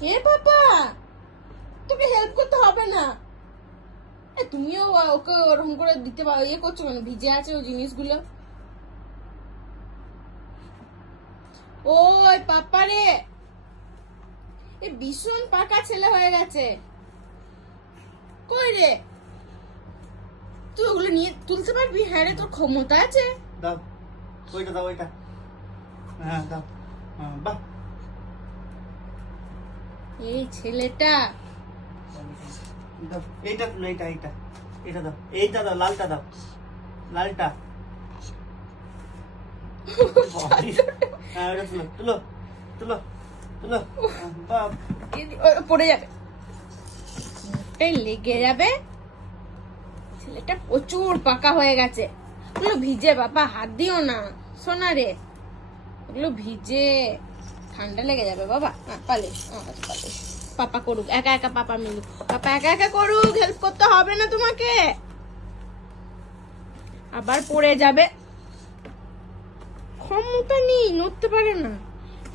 এ বাবা, তোকে হেল্প করতে হবে না। তুমিও ওকে ওরকম করে দিতে পারো, ইয়ে করছো কেন? ভিজে আছে ওই জিনিসগুলো। ওই পাপা রে, এই ভীষণ পাকা ছেলে হয়ে গেছে। কই রে, তুই ওগুলো নিয়ে তুলতে পারবি? হ্যাঁ রে, তোর ক্ষমতা আছে। দাও ওইটা, দাও ওইটা। হ্যাঁ দাও। বাহ, এই ছেলেটা দাও এইটা, তুলো এইটা, এইটা এটা দাও, এইটা দাও, লালটা দাও, লালটা। হ্যাঁ ওটা তুলো, তুলো তুলো তুলো। বাহ, পড়ে যাবে, এই লেগে যাবে। ছেলেটা প্রচুর পাকা হয়ে গেছে। ওগুলো ভিজে বাবা, হাত দিও না সোনা রে, ওগুলো ভিজে, ঠান্ডা লেগে যাবে বাবা। পালিশ, পালিশ পাপা করুক, একা একা পাপা মিলুক, পাপা একা একা করুক, হেল্প করতে হবে না তোমাকে। আবার পড়ে যাবে, ক্ষমতা নেই, নড়তে পারে না।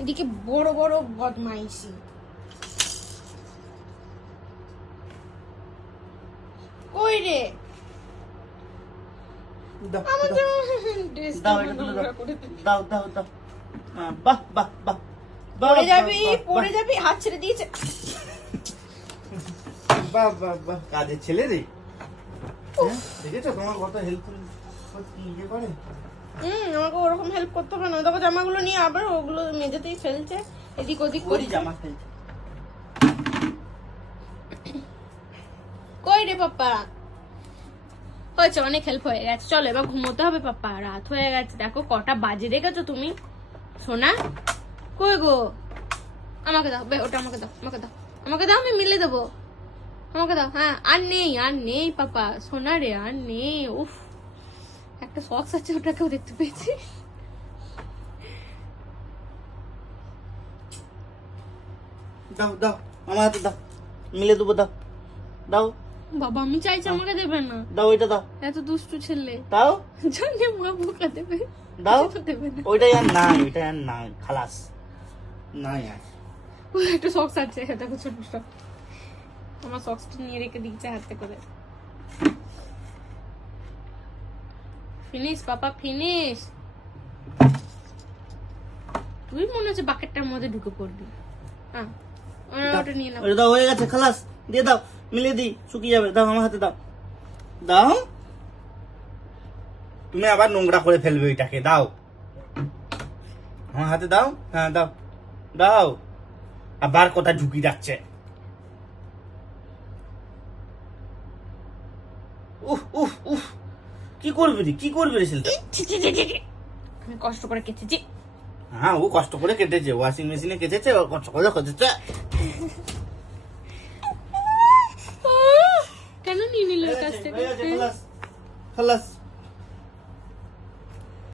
এদিকে বড় বড় বদমাইশি। কই রে, দাও আমার দাও, ড্রেসটা দাও এটা তুলো, দাও দাও দাও। বাহ বাহ বাহ, পড়ে যাবি, পড়ে যাবি, হাত ছেড়ে দিয়েছে। বাহ বাহ বাহ, কাজের ছেলে রে। দেখেছো তোমার কত হেল্পফুল, ইয়ে করে। আমাকে ওরকম হেল্প করতে হবে না। দেখো জামাগুলো নিয়ে আবার ওগুলো মেঝেতেই ফেলছে, এদিক ওদিক ওরই করছে। জামা ফেলছে। কই রে পাপা, হয়েছে, অনেক হেল্প হয়ে গেছে, চলো এবার ঘুমোতে হবে পাপা, রাত হয়ে গেছে। দেখো কটা বাজে রেখেছো তুমি সোনা। কই গো, আমাকে দাও, ওটা আমাকে দাও, আমাকে দাও, আমাকে দাও, আমি মিলে দেবো, আমাকে দাও। হ্যাঁ, আর নেই, আর নেই পাপা, সোনা রে আর নেই। উফ, একটা সক্স আছে, ওটাকেও দেখতে পেয়েছি। দাও দাও, আমার হাতে দাও, মিলে দেবো, দাও দাও। বাবা আমি চাইছি, আমাকে দেবে না, দাও ওইটা দাও, এত দুষ্টু ছেলে। দাও জানি মা বোকা দেবে, দাও। কিছু তো দেবে না। ওইটাই আর নাই, ওইটা আর নাই, খালাস নাই আর। ওর একটা সক্স আছে, দেখো ছোট সক্স, আমার সক্সটা নিয়ে রেখে দিচ্ছে হাতে করে। ফিনিশ পাপা, ফিনিশ। তুই মনে হচ্ছে বাকেটটার মধ্যে ঢুকে পড়বি। হ্যাঁ, ওটা নিয়ে নাও। ওটা দাও, হয়ে গেছে, খালাস, দিয়ে দাও, মিলিয়ে দিই, শুকিয়ে যাবে। দাও আমার হাতে দাও, দাও। তুমি আবার নোংরা করে ফেলবে ওইটাকে, দাও আমার হাতে দাও। হ্যাঁ দাও, দাও। আবার কোথায় ঢুকি যাচ্ছে। উফ উফ উফ, কি করবে রে, কি করবে রে ছেলেটা। আমি কষ্ট করে কেটেছি। হ্যাঁ ও কষ্ট করে কেটেছে, ওয়াশিং মেশিনে কেটেছে, ও কষ্ট করে কেটেছে। কেন নিয়ে নিল ওর কাছ থেকে? খালাস, খালাস।